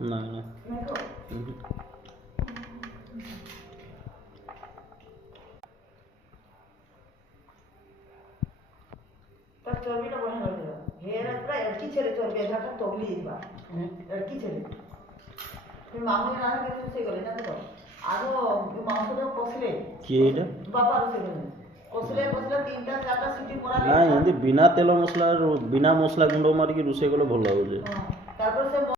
ନା ନା ନାଇଁ କହ तो चर्बी ना बढ़िया लगे हेयर पूरा एड़की छेले चर्बी एधा का तोगली दिबा एड़की छेले फिर मामू ने आके से गले ना तो आगो मांस को कसले किए एटा बाबा से गले कसले कसले तीनटा चारटा सीटी मरा ना एंदी बिना तेल मसला बिना मसला गुंड मारिकी रोषेई कले भल लाଗୁଛି। तापर से